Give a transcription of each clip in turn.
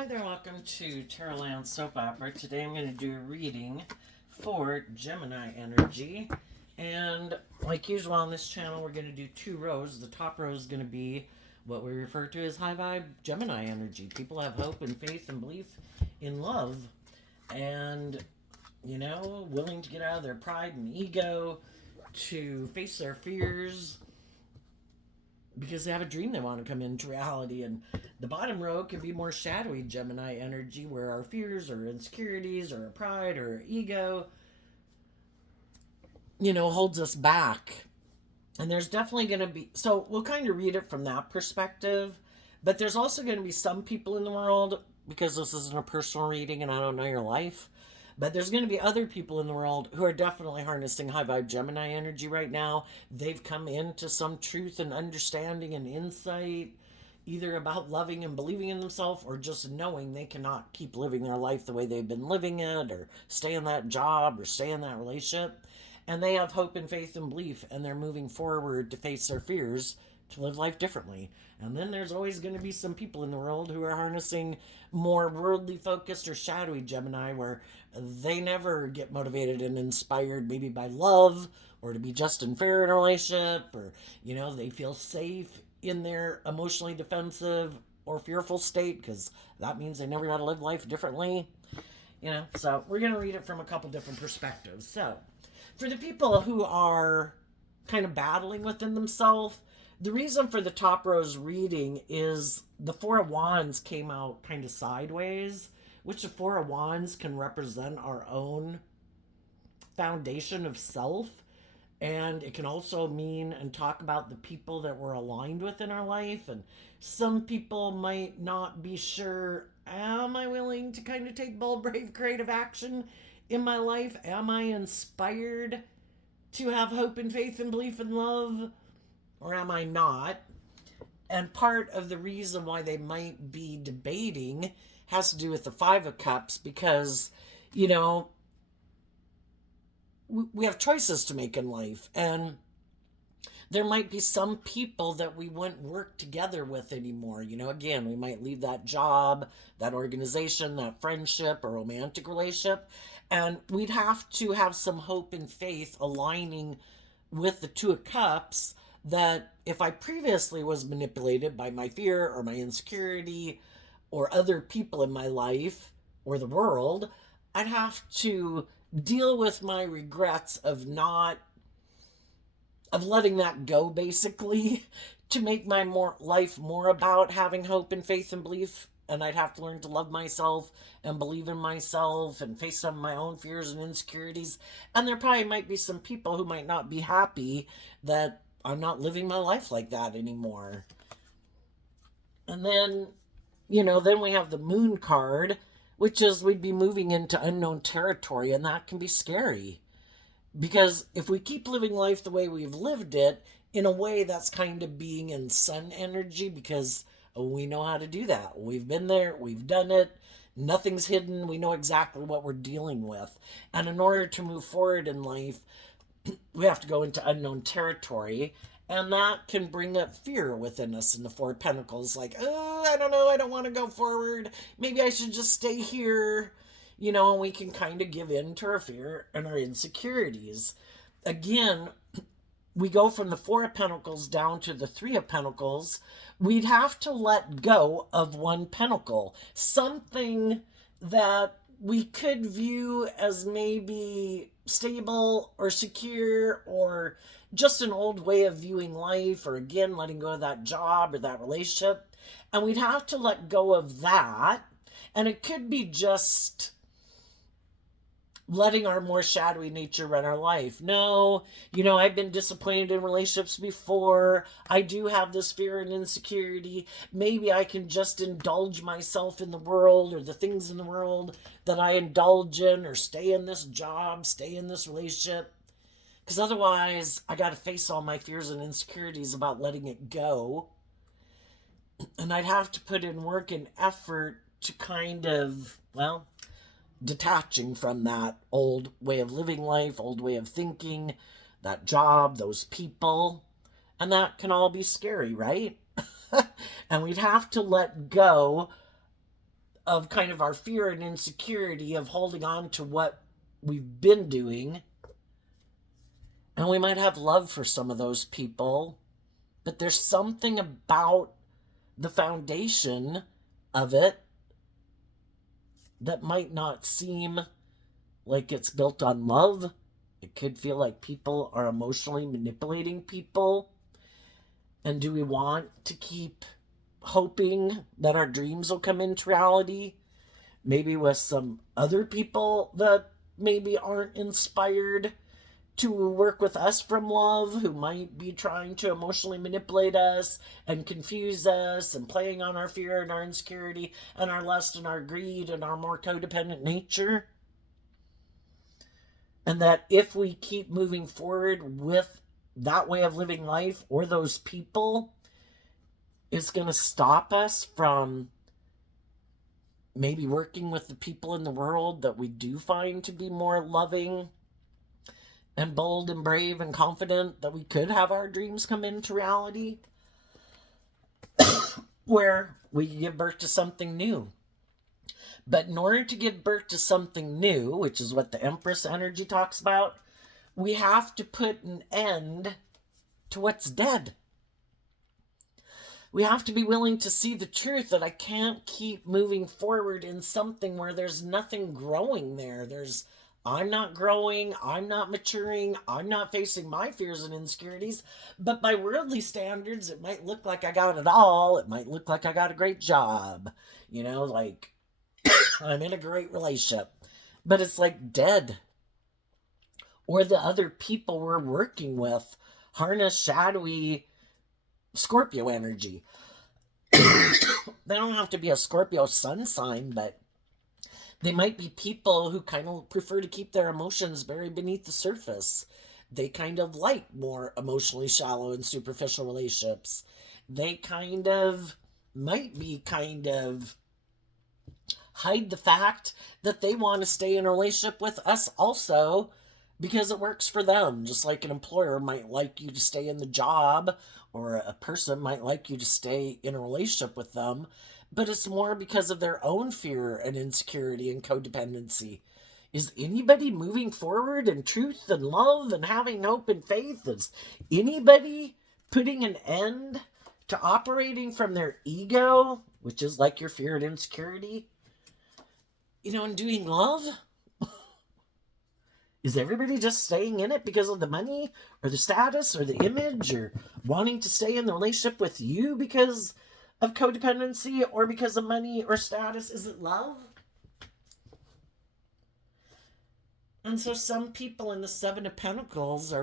Hi there, welcome to Tarotland Soap Opera. Today I'm going to do a reading for Gemini energy. And like usual on this channel, we're going to do two rows. The top row is going to be what we refer to as high vibe Gemini energy. People have hope and faith and belief in love and, willing to get out of their pride and ego, to face their fears, because they have a dream they want to come into reality. And the bottom row can be more shadowy Gemini energy, where our fears or insecurities or our pride or our ego, holds us back. And there's definitely going to be, so we'll kind of read it from that perspective. But there's also going to be some people in the world, because this isn't a personal reading and I don't know your life, but there's going to be other people in the world who are definitely harnessing high vibe Gemini energy right now. They've come into some truth and understanding and insight, either about loving and believing in themselves, or just knowing they cannot keep living their life the way they've been living it, or stay in that job, or stay in that relationship. And they have hope and faith and belief, and they're moving forward to face their fears, to live life differently. And then there's always going to be some people in the world who are harnessing more worldly focused or shadowy Gemini, where they never get motivated and inspired maybe by love or to be just and fair in a relationship, or they feel safe in their emotionally defensive or fearful state, because that means they never got to live life differently. So we're going to read it from a couple different perspectives. So for the people who are kind of battling within themselves, the reason for the top row's reading is the Four of Wands came out kind of sideways, which the Four of Wands can represent our own foundation of self. And it can also mean and talk about the people that we're aligned with in our life. And some people might not be sure, am I willing to kind of take bold, brave, creative action in my life? Am I inspired to have hope and faith and belief in love? Or am I not? And part of the reason why they might be debating has to do with the Five of Cups, because, we have choices to make in life. And there might be some people that we wouldn't work together with anymore. Again, we might leave that job, that organization, that friendship or romantic relationship. And we'd have to have some hope and faith aligning with the Two of Cups, that if I previously was manipulated by my fear or my insecurity or other people in my life or the world, I'd have to deal with my regrets of letting that go, basically, to make my life more about having hope and faith and belief. And I'd have to learn to love myself and believe in myself and face some of my own fears and insecurities. And there probably might be some people who might not be happy that I'm not living my life like that anymore. And then, then we have the Moon card, which is we'd be moving into unknown territory, and that can be scary. Because if we keep living life the way we've lived it, in a way that's kind of being in Sun energy, because we know how to do that. We've been there, we've done it, nothing's hidden, we know exactly what we're dealing with. And in order to move forward in life, we have to go into unknown territory, and that can bring up fear within us in the Four of Pentacles, like, oh, I don't know, I don't want to go forward, maybe I should just stay here, and we can kind of give in to our fear and our insecurities. Again, we go from the Four of Pentacles down to the Three of Pentacles. We'd have to let go of one pentacle, something that we could view as maybe stable or secure, or just an old way of viewing life, or again, letting go of that job or that relationship. And we'd have to let go of that. And it could be just letting our more shadowy nature run our life. No, I've been disappointed in relationships before. I do have this fear and insecurity. Maybe I can just indulge myself in the world, or the things in the world that I indulge in, or stay in this job, stay in this relationship. Because otherwise, I got to face all my fears and insecurities about letting it go. And I'd have to put in work and effort to kind of, detaching from that old way of living life, old way of thinking, that job, those people. And that can all be scary, right? And we'd have to let go of kind of our fear and insecurity of holding on to what we've been doing. And we might have love for some of those people, but there's something about the foundation of it that might not seem like it's built on love. It could feel like people are emotionally manipulating people. And do we want to keep hoping that our dreams will come into reality? Maybe with some other people that maybe aren't inspired to work with us from love, who might be trying to emotionally manipulate us and confuse us and playing on our fear and our insecurity and our lust and our greed and our more codependent nature. And that if we keep moving forward with that way of living life or those people, it's going to stop us from maybe working with the people in the world that we do find to be more loving and bold and brave and confident, that we could have our dreams come into reality, where we give birth to something new. But in order to give birth to something new, which is what the Empress energy talks about, we have to put an end to what's dead. We have to be willing to see the truth that I can't keep moving forward in something where there's nothing growing there. I'm not growing, I'm not maturing, I'm not facing my fears and insecurities, but by worldly standards, it might look like I got it all. It might look like I got a great job, like I'm in a great relationship, but it's like dead. Or the other people we're working with harness shadowy Scorpio energy. They don't have to be a Scorpio sun sign, but they might be people who kind of prefer to keep their emotions buried beneath the surface. They kind of like more emotionally shallow and superficial relationships. They kind of might be hide the fact that they want to stay in a relationship with us also because it works for them. Just like an employer might like you to stay in the job, or a person might like you to stay in a relationship with them, but it's more because of their own fear and insecurity and codependency. Is anybody moving forward in truth and love and having hope and faith? Is anybody putting an end to operating from their ego, which is like your fear and insecurity, and doing love? Is everybody just staying in it because of the money or the status or the image, or wanting to stay in the relationship with you because of codependency or because of money or status? Is it love? And so some people in the Seven of Pentacles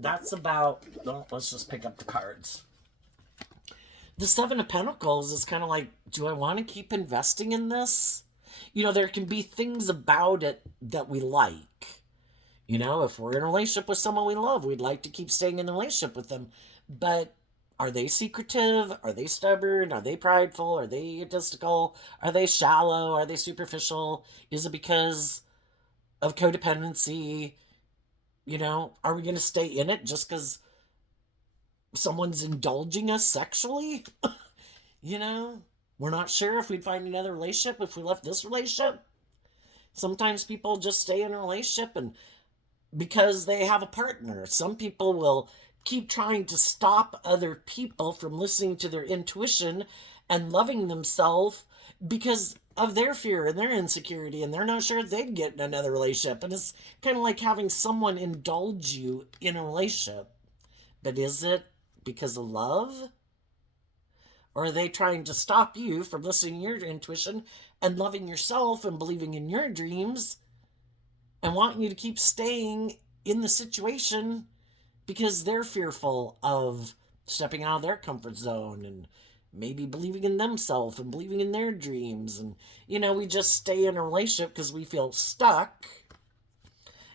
let's just pick up the cards. The Seven of Pentacles is kind of like, do I want to keep investing in this? There can be things about it that we like. If we're in a relationship with someone we love, we'd like to keep staying in the relationship with them. But are they secretive? Are they stubborn? Are they prideful? Are they egotistical? Are they shallow? Are they superficial? Is it because of codependency? Are we going to stay in it just because someone's indulging us sexually? We're not sure if we'd find another relationship if we left this relationship. Sometimes people just stay in a relationship and because they have a partner. Some people will keep trying to stop other people from listening to their intuition and loving themselves because of their fear and their insecurity, and they're not sure they'd get in another relationship. And it's kind of like having someone indulge you in a relationship. But is it because of love? Or are they trying to stop you from listening to your intuition and loving yourself and believing in your dreams and wanting you to keep staying in the situation because they're fearful of stepping out of their comfort zone and maybe believing in themselves and believing in their dreams? And, we just stay in a relationship because we feel stuck.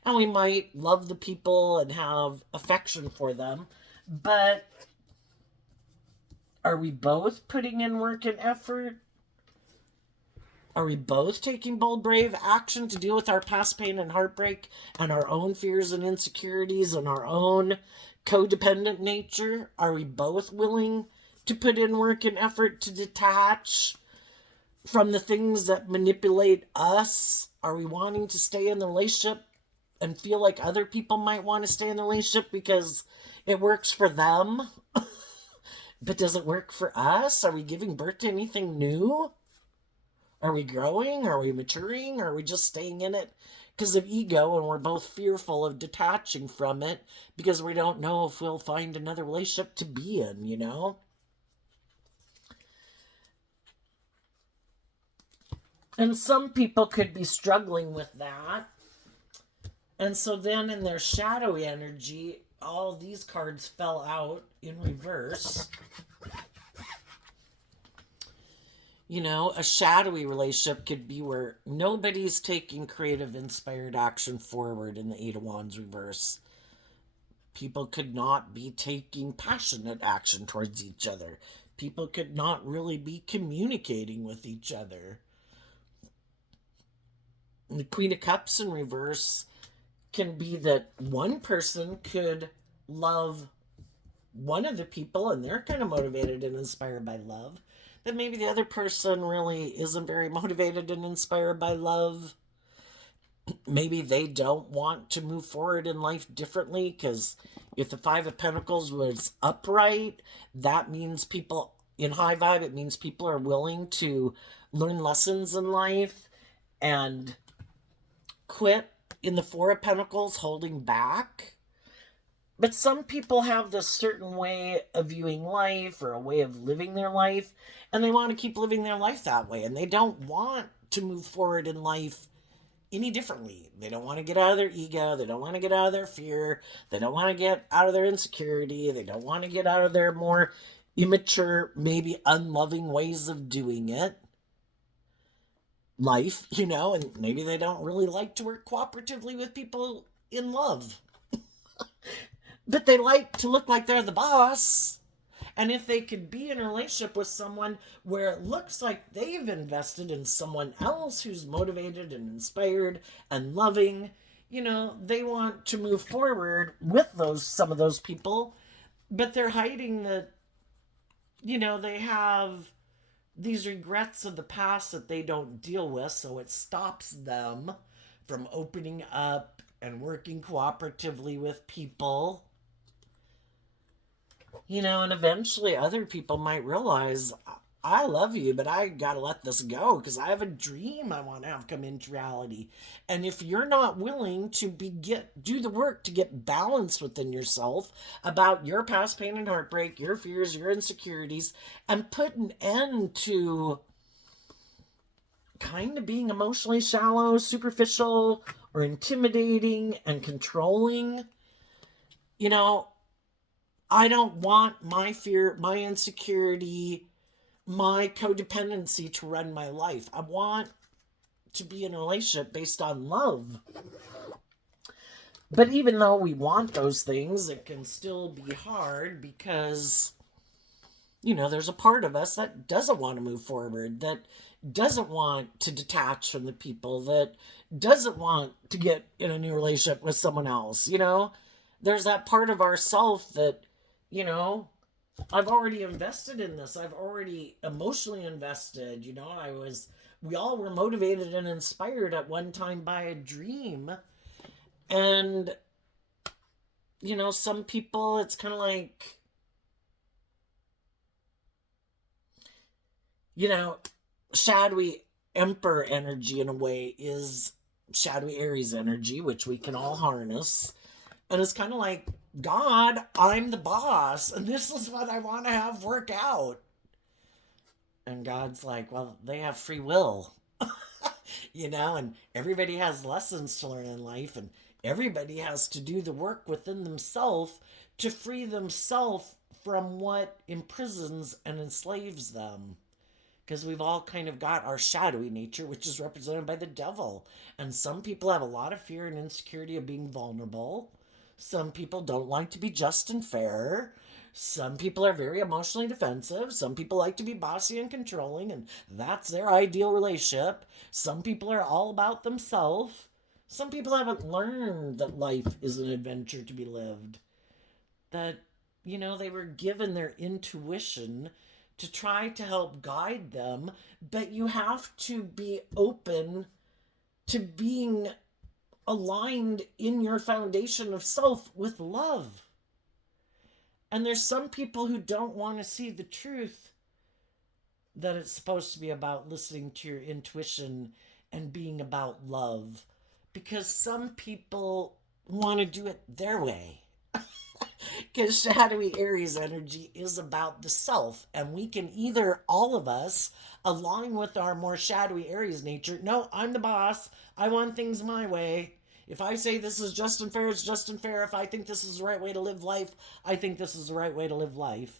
And we might love the people and have affection for them. But are we both putting in work and effort? Are we both taking bold, brave action to deal with our past pain and heartbreak and our own fears and insecurities and our own codependent nature? Are we both willing to put in work and effort to detach from the things that manipulate us? Are we wanting to stay in the relationship and feel like other people might want to stay in the relationship because it works for them? But does it work for us? Are we giving birth to anything new? Are we growing? Are we maturing? Or are we just staying in it because of ego and we're both fearful of detaching from it because we don't know if we'll find another relationship to be in, you know? And some people could be struggling with that. And so then in their shadowy energy, all these cards fell out in reverse. You know, a shadowy relationship could be where nobody's taking creative, inspired action forward in the Eight of Wands reverse. People could not be taking passionate action towards each other. People could not really be communicating with each other. And the Queen of Cups in reverse can be that one person could love one of the people and they're kind of motivated and inspired by love, but maybe the other person really isn't very motivated and inspired by love. Maybe they don't want to move forward in life differently because if the Five of Pentacles was upright, that means people in high vibe, it means people are willing to learn lessons in life and quit in the Four of Pentacles holding back. But some people have this certain way of viewing life or a way of living their life, and they want to keep living their life that way, and they don't want to move forward in life any differently. They don't want to get out of their ego. They don't want to get out of their fear. They don't want to get out of their insecurity. They don't want to get out of their more immature, maybe unloving ways of doing it. Life, you know, and maybe they don't really like to work cooperatively with people in love. But they like to look like they're the boss. And if they could be in a relationship with someone where it looks like they've invested in someone else who's motivated and inspired and loving, you know, they want to move forward with some of those people, but they're hiding that, you know, they have these regrets of the past that they don't deal with, so it stops them from opening up and working cooperatively with people. You know, and eventually other people might realize, I love you, but I gotta let this go because I have a dream I want to have come into reality. And if you're not willing to do the work to get balance within yourself about your past pain and heartbreak, your fears, your insecurities, and put an end to kind of being emotionally shallow, superficial, or intimidating and controlling, you know, I don't want my fear, my insecurity, my codependency to run my life. I want to be in a relationship based on love. But even though we want those things, it can still be hard because, you know, there's a part of us that doesn't want to move forward, that doesn't want to detach from the people, that doesn't want to get in a new relationship with someone else, you know? There's that part of ourself that, you know, I've already invested in this. I've already emotionally invested. You know, we all were motivated and inspired at one time by a dream. And, you know, some people, it's kind of like, you know, shadowy Emperor energy in a way is shadowy Aries energy, which we can all harness. And it's kind of like, God, I'm the boss, and this is what I want to have work out. And God's like, well, they have free will, you know, and everybody has lessons to learn in life, and everybody has to do the work within themselves to free themselves from what imprisons and enslaves them. Because we've all kind of got our shadowy nature, which is represented by the devil. And some people have a lot of fear and insecurity of being vulnerable. Some people don't like to be just and fair. Some people are very emotionally defensive. Some people like to be bossy and controlling, and that's their ideal relationship. Some people are all about themselves. Some people haven't learned that life is an adventure to be lived. That, you know, they were given their intuition to try to help guide them, but you have to be open to being aligned in your foundation of self with love. And there's some people who don't want to see the truth that it's supposed to be about listening to your intuition and being about love, because some people want to do it their way. Because shadowy Aries energy is about the self, and we can either, all of us, align with our more shadowy Aries nature. No, I'm the boss. I want things my way. If I say this is just and fair, it's just and fair. If I think this is the right way to live life, I think this is the right way to live life.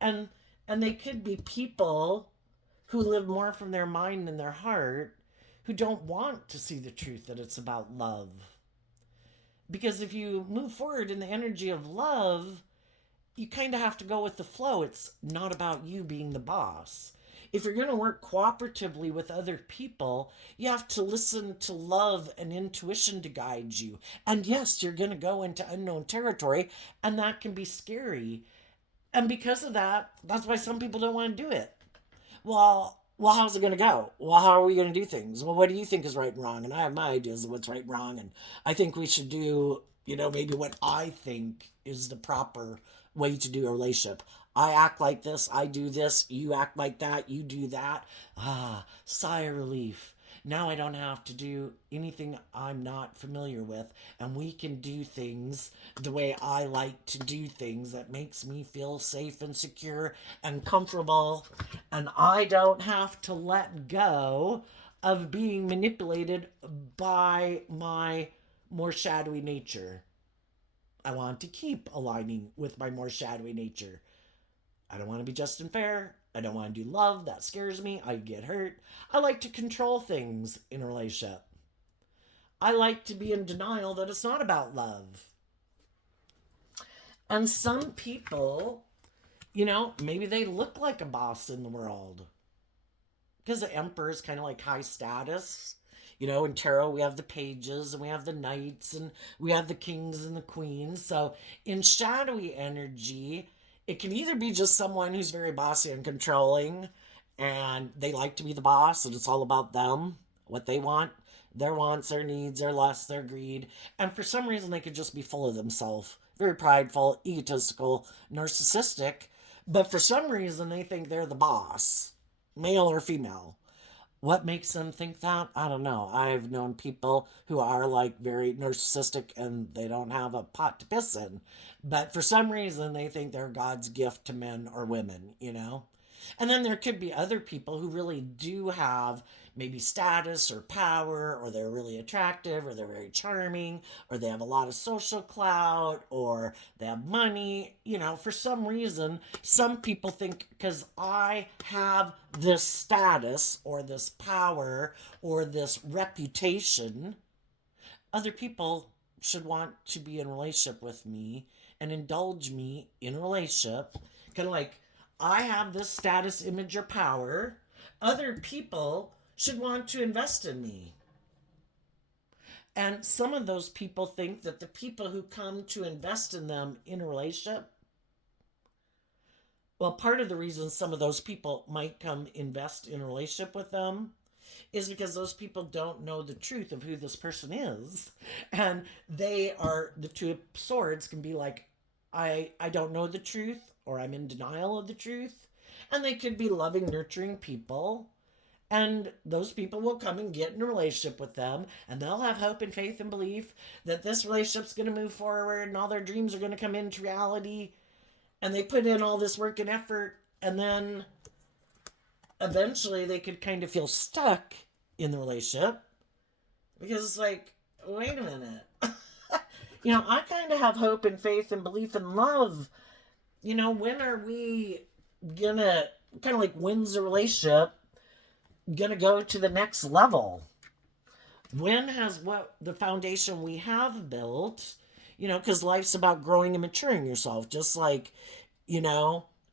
And they could be people who live more from their mind and their heart, who don't want to see the truth that it's about love. Because if you move forward in the energy of love, you kind of have to go with the flow. It's not about you being the boss. If you're going to work cooperatively with other people, you have to listen to love and intuition to guide you. And yes, you're going to go into unknown territory, and that can be scary. And because of that, that's why some people don't want to do it. Well, how's it going to go? Well, how are we going to do things? Well, what do you think is right and wrong? And I have my ideas of what's right and wrong. And I think we should do, maybe what I think is the proper way to do a relationship. I act like this, I do this, you act like that, you do that. Sigh of relief. Now I don't have to do anything I'm not familiar with, and we can do things the way I like to do things that makes me feel safe and secure and comfortable, and I don't have to let go of being manipulated by my more shadowy nature. I want to keep aligning with my more shadowy nature. I don't want to be just and fair. I don't want to do love. That scares me. I get hurt. I like to control things in a relationship. I like to be in denial that it's not about love. And some people, maybe they look like a boss in the world. Because the emperor is kind of like high status. In tarot, we have the pages and we have the knights and we have the kings and the queens. So in shadowy energy, it can either be just someone who's very bossy and controlling, and they like to be the boss, and it's all about them, what they want, their wants, their needs, their lusts, their greed. And for some reason, they could just be full of themselves, very prideful, egotistical, narcissistic. But for some reason, they think they're the boss, male or female. What makes them think that? I don't know. I've known people who are like very narcissistic and they don't have a pot to piss in. But for some reason, they think they're God's gift to men or women. And then there could be other people who really do have maybe status or power, or they're really attractive, or they're very charming, or they have a lot of social clout, or they have money. For some reason, some people think because I have this status, or this power, or this reputation, other people should want to be in a relationship with me and indulge me in a relationship. Kind of like, I have this status, image, or power. Other people should want to invest in me. And some of those people think that the people who come to invest in them in a relationship, well, part of the reason some of those people might come invest in a relationship with them is because those people don't know the truth of who this person is. And they are, the Two of Swords can be like, I don't know the truth, or I'm in denial of the truth. And they could be loving, nurturing people. And those people will come and get in a relationship with them, and they'll have hope and faith and belief that this relationship's going to move forward and all their dreams are going to come into reality. And they put in all this work and effort, and then eventually they could kind of feel stuck in the relationship because it's like, wait a minute. I kind of have hope and faith and belief and love. When are we gonna, kind of like, when's the relationship gonna go to the next level? When has what the foundation we have built, because life's about growing and maturing yourself, just like,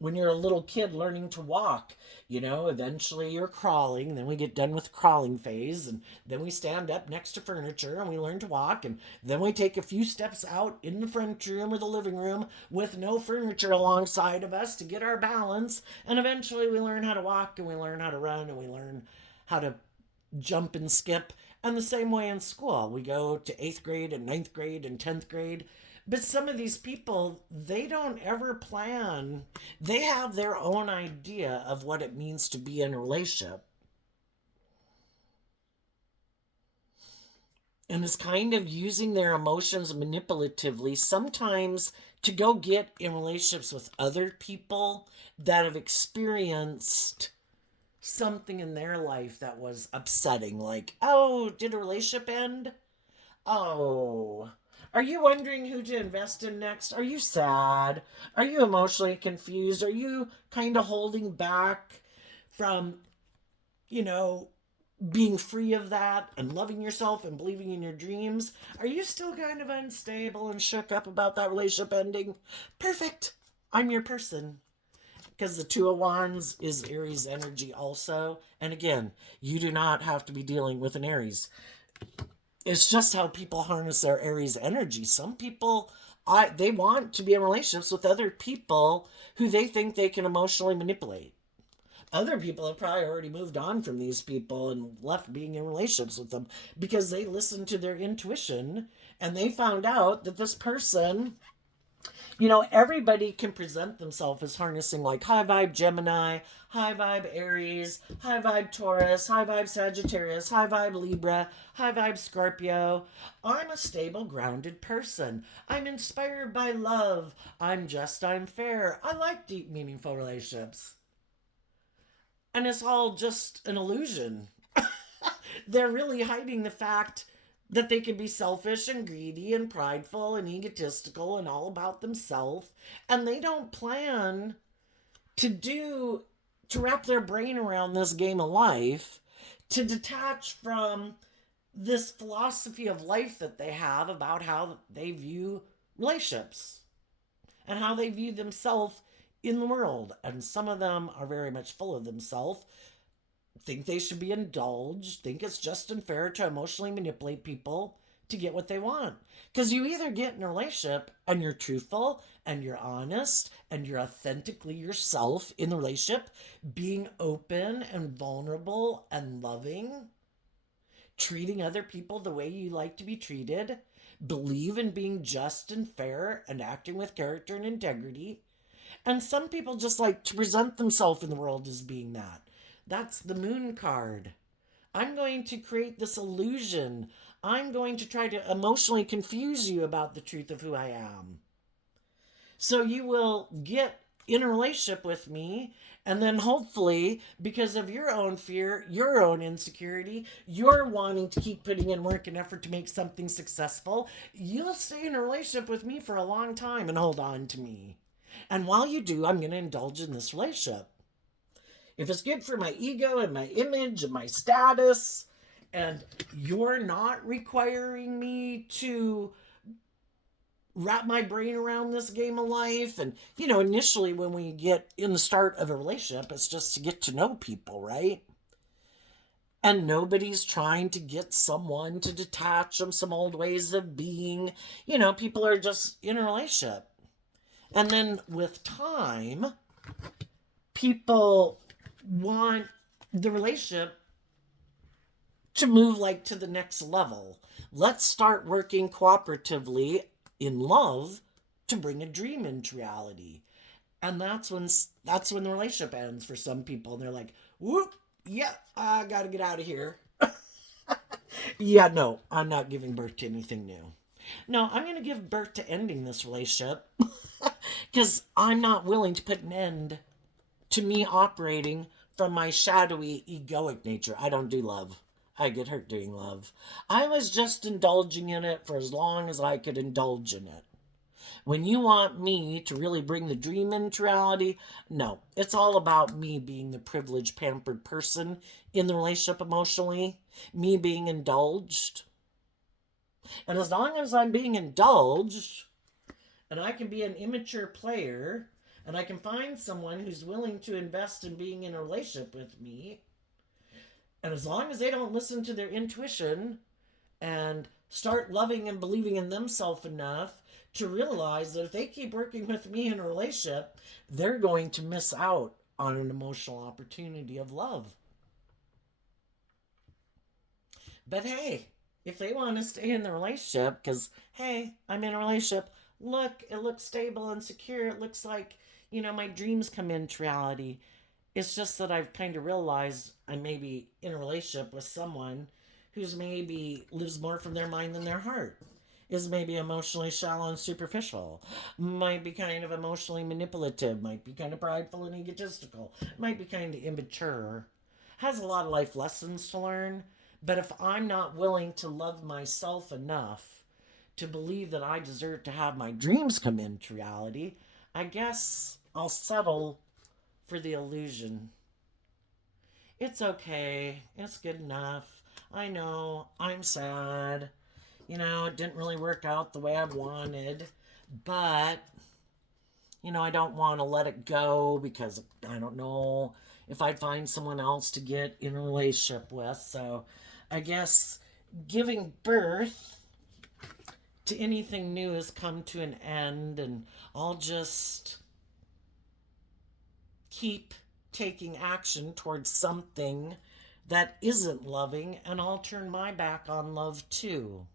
when you're a little kid learning to walk. Eventually you're crawling, then we get done with the crawling phase, and then we stand up next to furniture and we learn to walk, and then we take a few steps out in the furniture room or the living room with no furniture alongside of us to get our balance, and eventually we learn how to walk, and we learn how to run, and we learn how to jump and skip. And the same way in school, we go to 8th grade and 9th grade and 10th grade. But some of these people, they don't ever plan. They have their own idea of what it means to be in a relationship. And it's kind of using their emotions manipulatively, sometimes to go get in relationships with other people that have experienced something in their life that was upsetting. Like, oh, did a relationship end? Oh, are you wondering who to invest in next? Are you sad? Are you emotionally confused? Are you kind of holding back from, you know, being free of that and loving yourself and believing in your dreams? Are you still kind of unstable and shook up about that relationship ending? Perfect. I'm your person. Because the Two of Wands is Aries energy also. And again, you do not have to be dealing with an Aries. It's just how people harness their Aries energy. Some people, they want to be in relationships with other people who they think they can emotionally manipulate. Other people have probably already moved on from these people and left being in relationships with them because they listened to their intuition and they found out that this person, everybody can present themselves as harnessing like high vibe Gemini, high vibe Aries, high vibe Taurus, high vibe Sagittarius, high vibe Libra, high vibe Scorpio. I'm a stable, grounded person. I'm inspired by love. I'm fair. I like deep, meaningful relationships. And it's all just an illusion. They're really hiding the fact that they can be selfish and greedy and prideful and egotistical and all about themselves. And they don't plan to wrap their brain around this game of life, to detach from this philosophy of life that they have about how they view relationships and how they view themselves in the world. And some of them are very much full of themselves, think they should be indulged, think it's just unfair to emotionally manipulate people to get what they want. Because you either get in a relationship and you're truthful and you're honest and you're authentically yourself in the relationship, being open and vulnerable and loving, treating other people the way you like to be treated, believe in being just and fair and acting with character and integrity. And some people just like to present themselves in the world as being that. That's the moon card. I'm going to create this illusion. I'm going to try to emotionally confuse you about the truth of who I am. So you will get in a relationship with me, and then hopefully, because of your own fear, your own insecurity, you're wanting to keep putting in work and effort to make something successful, you'll stay in a relationship with me for a long time and hold on to me. And while you do, I'm going to indulge in this relationship. If it's good for my ego and my image and my status, and you're not requiring me to wrap my brain around this game of life, and initially when we get in the start of a relationship, it's just to get to know people, right? And nobody's trying to get someone to detach from some old ways of being. People are just in a relationship. And then with time, people want the relationship to move like to the next level. Let's start working cooperatively in love to bring a dream into reality. And that's when the relationship ends for some people. And they're like, whoop, yeah, I gotta get out of here. Yeah, no, I'm not giving birth to anything new. No, I'm going to give birth to ending this relationship because I'm not willing to put an end to me operating from my shadowy, egoic nature. I don't do love. I get hurt doing love. I was just indulging in it for as long as I could indulge in it. When you want me to really bring the dream into reality, no. It's all about me being the privileged, pampered person in the relationship emotionally, me being indulged. And as long as I'm being indulged, and I can be an immature player, And I can find someone who's willing to invest in being in a relationship with me. And as long as they don't listen to their intuition and start loving and believing in themselves enough to realize that if they keep working with me in a relationship, they're going to miss out on an emotional opportunity of love. But hey, if they want to stay in the relationship, because hey, I'm in a relationship, look, it looks stable and secure. It looks like, my dreams come into reality. It's just that I've kind of realized I may be in a relationship with someone who's maybe lives more from their mind than their heart, is maybe emotionally shallow and superficial, might be kind of emotionally manipulative, might be kind of prideful and egotistical, might be kind of immature, has a lot of life lessons to learn. But if I'm not willing to love myself enough to believe that I deserve to have my dreams come into reality, I guess I'll settle for the illusion. It's okay. It's good enough. I know. I'm sad. It didn't really work out the way I wanted. But, I don't want to let it go because I don't know if I'd find someone else to get in a relationship with. So I guess giving birth to anything new has come to an end, and I'll just keep taking action towards something that isn't loving, and I'll turn my back on love too.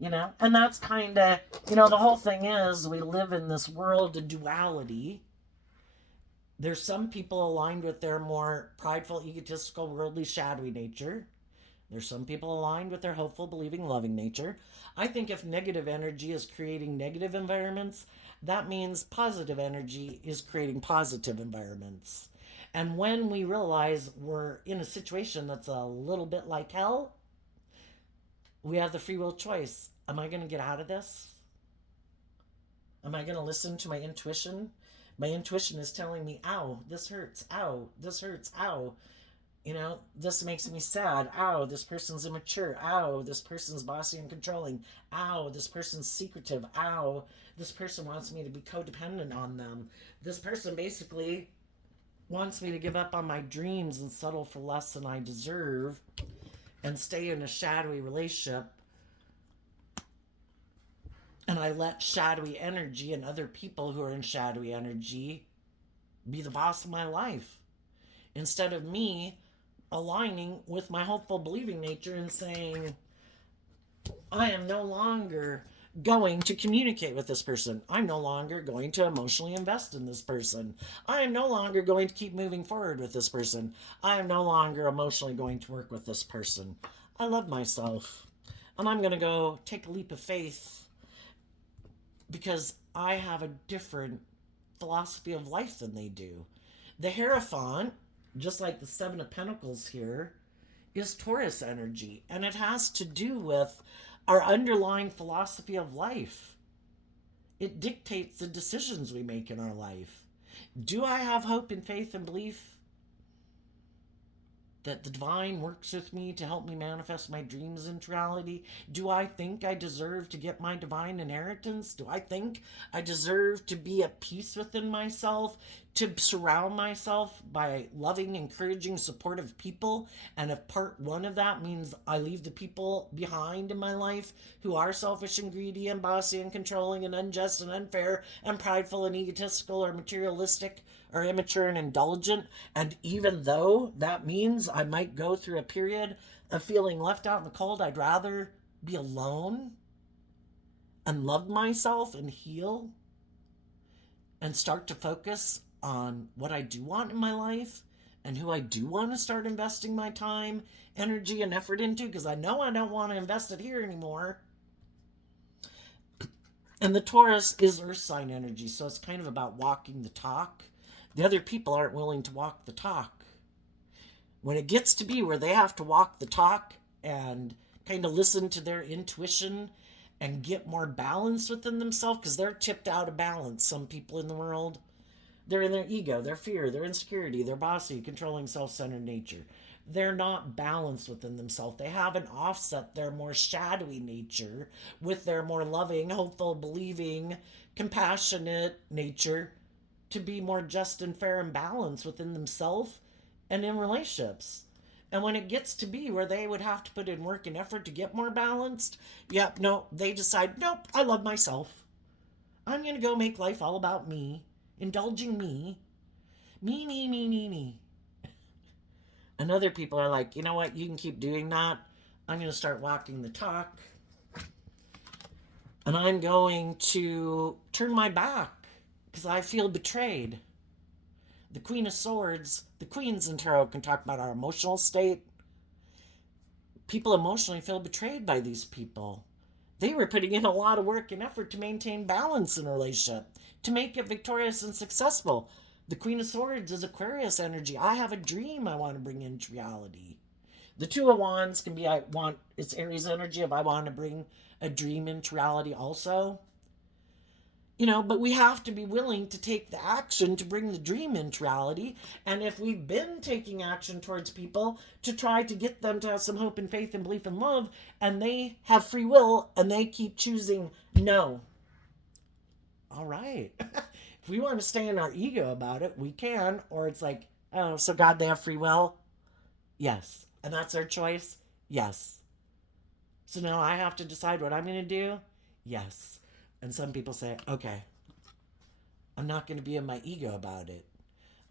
And that's kind of, the whole thing is we live in this world of duality. There's some people aligned with their more prideful, egotistical, worldly, shadowy nature. There's some people aligned with their hopeful, believing, loving nature. I think if negative energy is creating negative environments, that means positive energy is creating positive environments. And when we realize we're in a situation that's a little bit like hell, we have the free will choice. Am I going to get out of this? Am I going to listen to my intuition? My intuition is telling me, ow, this hurts, ow, this hurts, ow. This makes me sad. Ow, this person's immature. Ow, this person's bossy and controlling. Ow, this person's secretive. Ow, this person wants me to be codependent on them. This person basically wants me to give up on my dreams and settle for less than I deserve and stay in a shadowy relationship. And I let shadowy energy and other people who are in shadowy energy be the boss of my life. Instead of me aligning with my hopeful believing nature and saying, I am no longer going to communicate with this person. I'm no longer going to emotionally invest in this person. I am no longer going to keep moving forward with this person. I am no longer emotionally going to work with this person. I love myself. And I'm going to go take a leap of faith because I have a different philosophy of life than they do. The Hierophant, just like the Seven of Pentacles here, is Taurus energy. And it has to do with our underlying philosophy of life. It dictates the decisions we make in our life. Do I have hope and faith and belief that the divine works with me to help me manifest my dreams into reality? Do I think I deserve to get my divine inheritance? Do I think I deserve to be at peace within myself, to surround myself by loving, encouraging, supportive people? And if part one of that means I leave the people behind in my life who are selfish and greedy and bossy and controlling and unjust and unfair and prideful and egotistical or materialistic or immature and indulgent, and even though that means I might go through a period of feeling left out in the cold, I'd rather be alone and love myself and heal and start to focus on what I do want in my life and who I do want to start investing my time, energy, and effort into, because I know I don't want to invest it here anymore. And the Taurus is earth sign energy, so it's kind of about walking the talk. The other people aren't willing to walk the talk. When it gets to be where they have to walk the talk and kind of listen to their intuition and get more balance within themselves, because they're tipped out of balance, some people in the world. They're in their ego, their fear, their insecurity, their bossy, controlling, self-centered nature. they're not balanced within themselves. They haven't offset their more shadowy nature with their more loving, hopeful, believing, compassionate nature to be more just and fair and balanced within themselves and in relationships. And when it gets to be where they would have to put in work and effort to get more balanced, yep, no, they decide, nope, I love myself. I'm going to go make life all about me, indulging me. Me, me, me, me, me. And other people are like, you know what, you can keep doing that. I'm going to start walking the talk. And I'm going to turn my back because I feel betrayed. The Queen of Swords, the Queens in Tarot can talk about our emotional state. People emotionally feel betrayed by these people. They were putting in a lot of work and effort to maintain balance in a relationship, to make it victorious and successful. The Queen of Swords is Aquarius energy. I have a dream I want to bring into reality. The Two of Wands can be, it's Aries energy if I want to bring a dream into reality also. But we have to be willing to take the action to bring the dream into reality. And if we've been taking action towards people to try to get them to have some hope and faith and belief and love, and they have free will and they keep choosing no. All right. If we want to stay in our ego about it, we can. Or it's like, oh, so God, they have free will? Yes. And that's their choice? Yes. So now I have to decide what I'm going to do? Yes. And some people say, okay, I'm not going to be in my ego about it.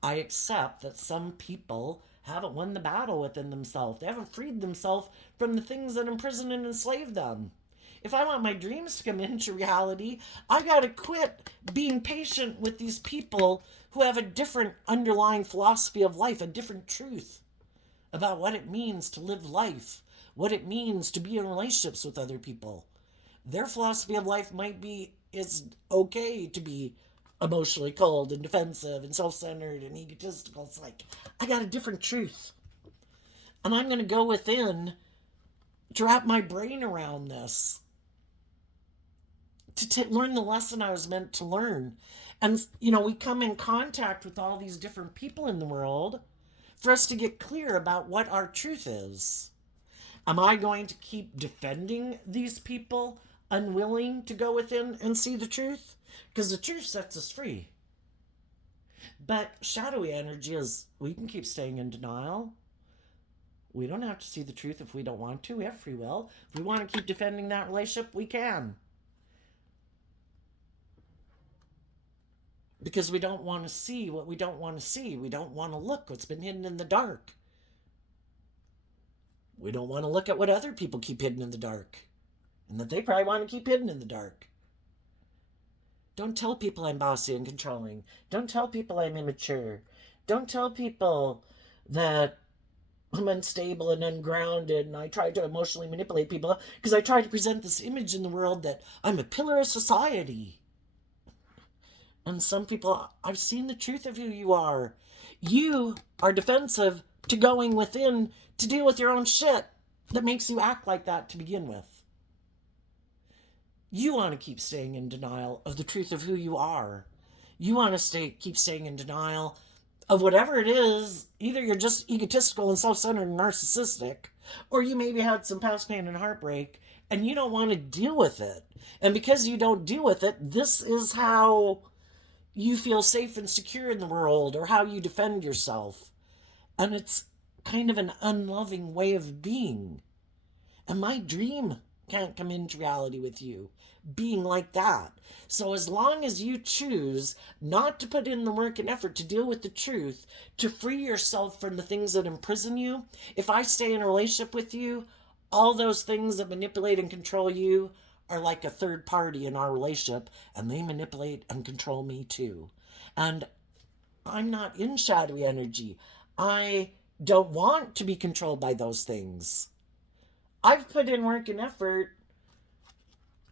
I accept that some people haven't won the battle within themselves. They haven't freed themselves from the things that imprison and enslave them. If I want my dreams to come into reality, I got to quit being patient with these people who have a different underlying philosophy of life, a different truth about what it means to live life, what it means to be in relationships with other people. Their philosophy of life might be it's okay to be emotionally cold and defensive and self-centered and egotistical. It's like, I got a different truth. And I'm going to go within to wrap my brain around this, to learn the lesson I was meant to learn. And, we come in contact with all these different people in the world for us to get clear about what our truth is. Am I going to keep defending these people, unwilling to go within and see the truth? Because the truth sets us free. But shadowy energy is, we can keep staying in denial. We don't have to see the truth if we don't want to. We have free will. If we want to keep defending that relationship, we can. Because we don't want to see what we don't want to see. We don't want to look what's been hidden in the dark. We don't want to look at what other people keep hidden in the dark. And that they probably want to keep hidden in the dark. Don't tell people I'm bossy and controlling. Don't tell people I'm immature. Don't tell people that I'm unstable and ungrounded and I try to emotionally manipulate people because I try to present this image in the world that I'm a pillar of society. And some people, I've seen the truth of who you are. You are defensive to going within to deal with your own shit that makes you act like that to begin with. You want to keep staying in denial of the truth of who you are. You want to keep staying in denial of whatever it is. Either you're just egotistical and self-centered and narcissistic, or you maybe had some past pain and heartbreak and you don't want to deal with it. And because you don't deal with it, this is how you feel safe and secure in the world, or how you defend yourself. And it's kind of an unloving way of being. And my dream can't come into reality with you being like that. So as long as you choose not to put in the work and effort to deal with the truth, to free yourself from the things that imprison you, if I stay in a relationship with you, all those things that manipulate and control you are like a third party in our relationship, and they manipulate and control me too. And I'm not in shadowy energy. I don't want to be controlled by those things. I've put in work and effort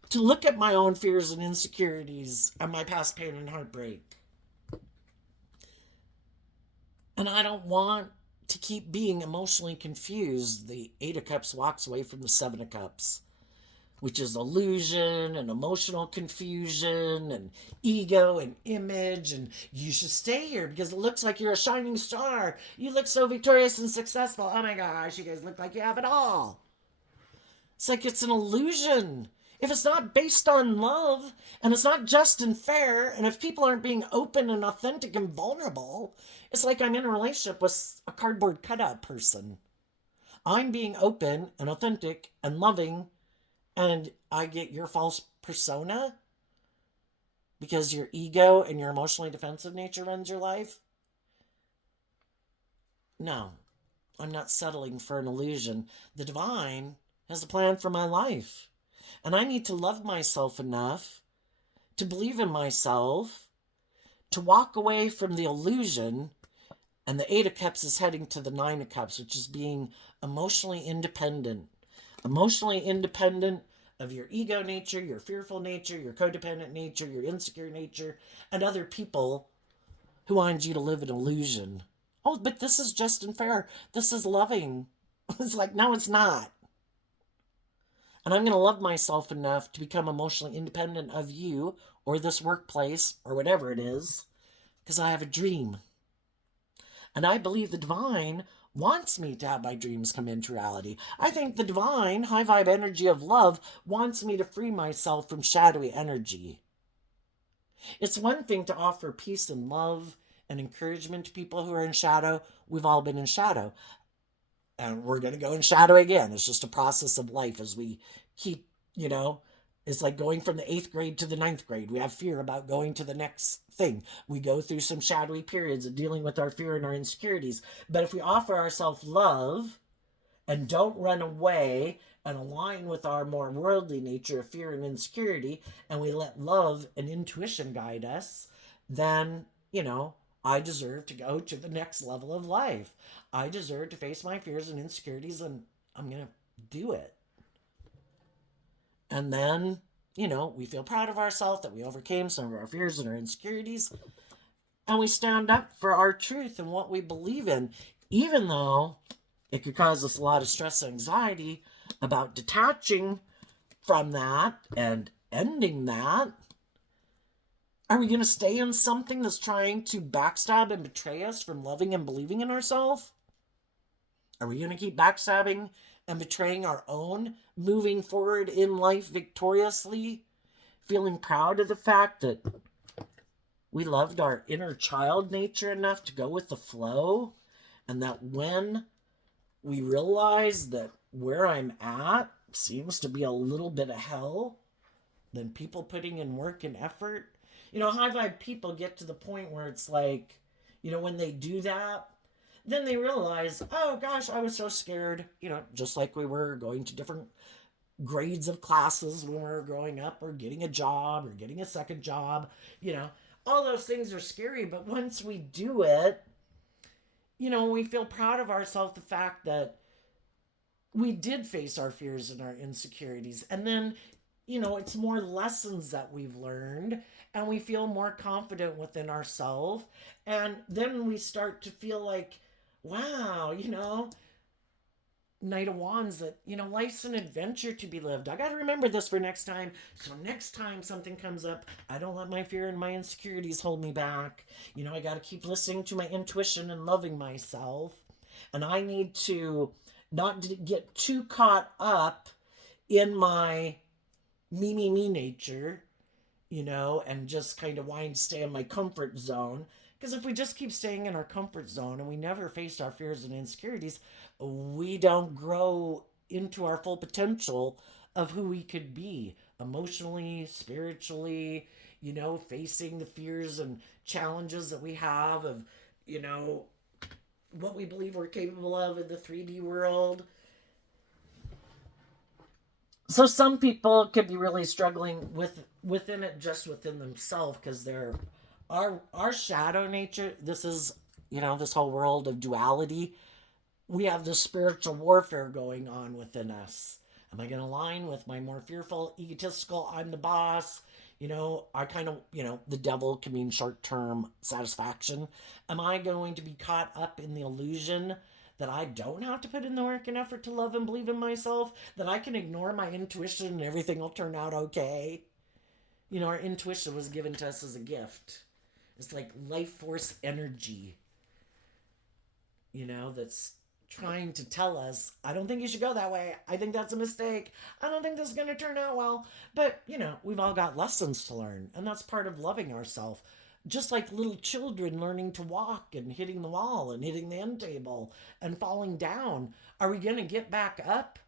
to look at my own fears and insecurities and my past pain and heartbreak. And I don't want to keep being emotionally confused. The Eight of Cups walks away from the Seven of Cups. which is illusion and emotional confusion and ego and image. And you should stay here because it looks like you're a shining star. You look so victorious and successful. Oh my gosh, you guys look like you have it all. It's like it's an illusion. If it's not based on love, and it's not just and fair, and if people aren't being open and authentic and vulnerable, it's like I'm in a relationship with a cardboard cutout person. I'm being open and authentic and loving, and I get your false persona because your ego and your emotionally defensive nature runs your life. No, I'm not settling for an illusion. The divine has a plan for my life. And I need to love myself enough to believe in myself, to walk away from the illusion. And the Eight of Cups is heading to the Nine of Cups, which is being emotionally independent. Emotionally independent of your ego nature, your fearful nature, your codependent nature, your insecure nature, and other people who want you to live an illusion. Oh, but this is just and fair. This is loving. It's like, no, it's not. And I'm going to love myself enough to become emotionally independent of you or this workplace or whatever it is because I have a dream. And I believe the divine wants me to have my dreams come into reality. I think the divine, high vibe energy of love wants me to free myself from shadowy energy. It's one thing to offer peace and love and encouragement to people who are in shadow. We've all been in shadow. And we're going to go in shadow again. It's just a process of life as we keep, it's like going from the 8th grade to the 9th grade. We have fear about going to the next thing. We go through some shadowy periods of dealing with our fear and our insecurities. But if we offer ourselves love and don't run away and align with our more worldly nature of fear and insecurity, and we let love and intuition guide us, then, I deserve to go to the next level of life. I deserve to face my fears and insecurities, and I'm going to do it. And then, we feel proud of ourselves that we overcame some of our fears and our insecurities, and we stand up for our truth and what we believe in, even though it could cause us a lot of stress and anxiety about detaching from that and ending that. Are we going to stay in something that's trying to backstab and betray us from loving and believing in ourselves? Are we going to keep backstabbing and betraying our own, moving forward in life victoriously, feeling proud of the fact that we loved our inner child nature enough to go with the flow, and that when we realize that where I'm at seems to be a little bit of hell, then people putting in work and effort, high vibe people get to the point where it's like, when they do that, then they realize, oh gosh, I was so scared, just like we were going to different grades of classes when we were growing up, or getting a job or getting a second job, all those things are scary. But once we do it, we feel proud of ourselves, the fact that we did face our fears and our insecurities. And then, it's more lessons that we've learned, and we feel more confident within ourselves. And then we start to feel like, wow, Knight of Wands, that, life's an adventure to be lived. I got to remember this for next time. So next time something comes up, I don't let my fear and my insecurities hold me back. I got to keep listening to my intuition and loving myself. And I need to not get too caught up in my me nature, and just kind of stay in my comfort zone. Because if we just keep staying in our comfort zone and we never face our fears and insecurities, we don't grow into our full potential of who we could be emotionally, spiritually, facing the fears and challenges that we have of, what we believe we're capable of in the 3D world. So some people could be really struggling within it, just within themselves, because they're our shadow nature. This is, this whole world of duality. We have this spiritual warfare going on within us. Am I going to align with my more fearful, egotistical, I'm the boss? I kind of, the devil can mean short-term satisfaction. Am I going to be caught up in the illusion that I don't have to put in the work and effort to love and believe in myself, that I can ignore my intuition and everything will turn out okay. Our intuition was given to us as a gift. It's like life force energy, that's trying to tell us, I don't think you should go that way. I think that's a mistake. I don't think this is going to turn out well. But, we've all got lessons to learn. And that's part of loving ourselves. Just like little children learning to walk and hitting the wall and hitting the end table and falling down. Are we going to get back up?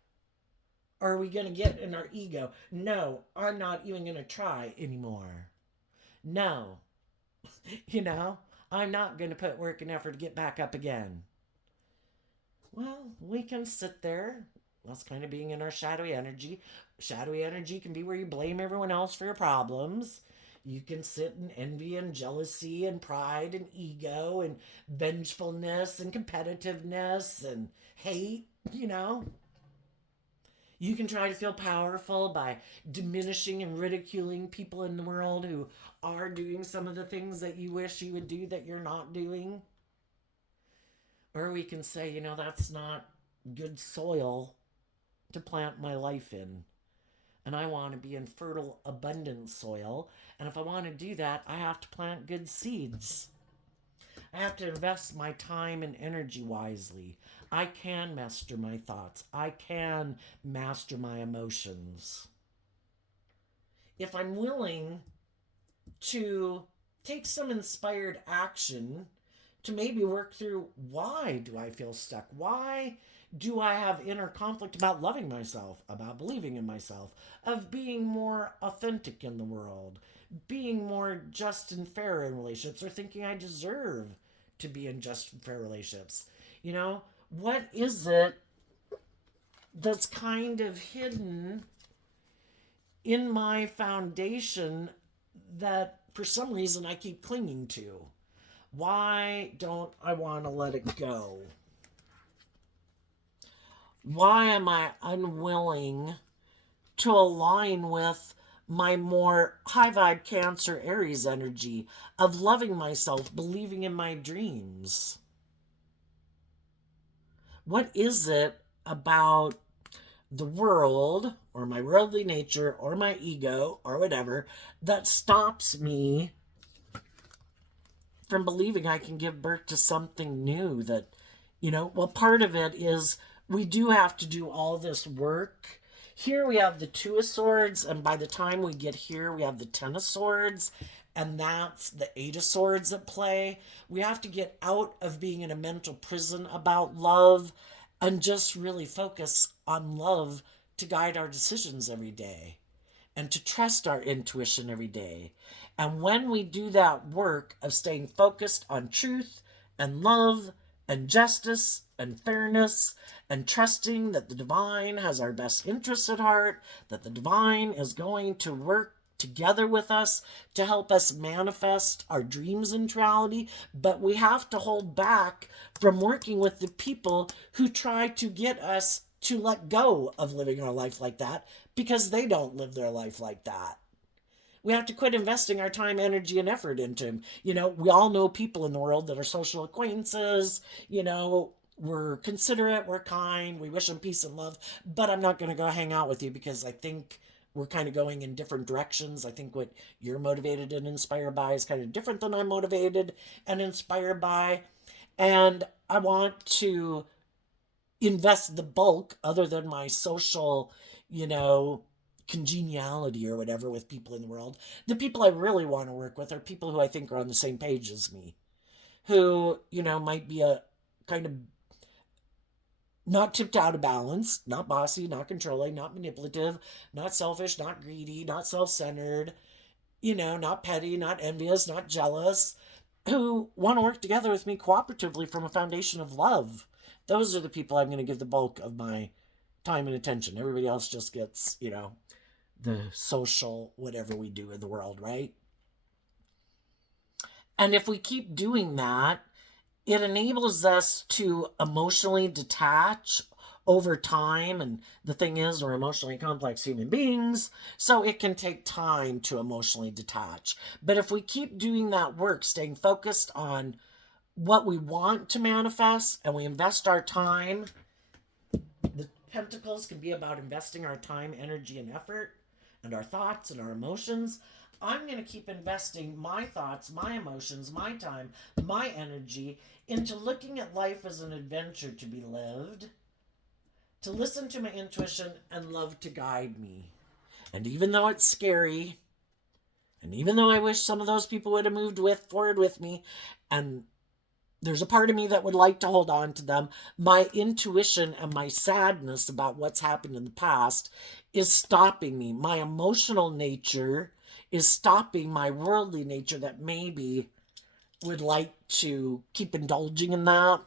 Or are we going to get in our ego? No, I'm not even going to try anymore. No. I'm not going to put work and effort to get back up again. Well, we can sit there. That's kind of being in our shadowy energy. Shadowy energy can be where you blame everyone else for your problems. You can sit in envy and jealousy and pride and ego and vengefulness and competitiveness and hate, You can try to feel powerful by diminishing and ridiculing people in the world who are doing some of the things that you wish you would do that you're not doing. Or we can say, that's not good soil to plant my life in. And I want to be in fertile, abundant soil. And if I want to do that, I have to plant good seeds. I have to invest my time and energy wisely. I can master my thoughts. I can master my emotions. If I'm willing to take some inspired action to maybe work through, why do I feel stuck? Why do I have inner conflict about loving myself, about believing in myself, of being more authentic in the world, being more just and fair in relationships, or thinking I deserve to be in just and fair relationships? What is it that's kind of hidden in my foundation that for some reason I keep clinging to? Why don't I want to let it go? Why am I unwilling to align with my more high vibe Cancer Aries energy of loving myself, believing in my dreams? What is it about the world or my worldly nature or my ego or whatever that stops me from believing I can give birth to something new? That, part of it is we do have to do all this work. Here we have the Two of Swords, and by the time we get here, we have the Ten of Swords, and that's the Eight of Swords at play. We have to get out of being in a mental prison about love and just really focus on love to guide our decisions every day and to trust our intuition every day. And when we do that work of staying focused on truth and love and justice and fairness and trusting that the divine has our best interests at heart, that the divine is going to work together with us to help us manifest our dreams into reality, but we have to hold back from working with the people who try to get us to let go of living our life like that because they don't live their life like that. We have to quit investing our time, energy, and effort into them. We all know people in the world that are social acquaintances. We're considerate, we're kind, we wish them peace and love, but I'm not going to go hang out with you because I think we're kind of going in different directions. I think what you're motivated and inspired by is kind of different than I'm motivated and inspired by. And I want to invest the bulk, other than my social, congeniality or whatever with people in the world. The people I really want to work with are people who I think are on the same page as me, who, might be a kind of not tipped out of balance, not bossy, not controlling, not manipulative, not selfish, not greedy, not self-centered, not petty, not envious, not jealous, who want to work together with me cooperatively from a foundation of love. Those are the people I'm going to give the bulk of my time and attention. Everybody else just gets, the social whatever we do in the world, right? And if we keep doing that, it enables us to emotionally detach over time. And the thing is, we're emotionally complex human beings, so it can take time to emotionally detach. But if we keep doing that work, staying focused on what we want to manifest and we invest our time. The pentacles can be about investing our time, energy, and effort, and our thoughts and our emotions. I'm going to keep investing my thoughts, my emotions, my time, my energy into looking at life as an adventure to be lived, to listen to my intuition and love to guide me. And even though it's scary, and even though I wish some of those people would have moved forward with me, and there's a part of me that would like to hold on to them, my intuition and my sadness about what's happened in the past is stopping me. My emotional nature is stopping my worldly nature that maybe would like to keep indulging in that.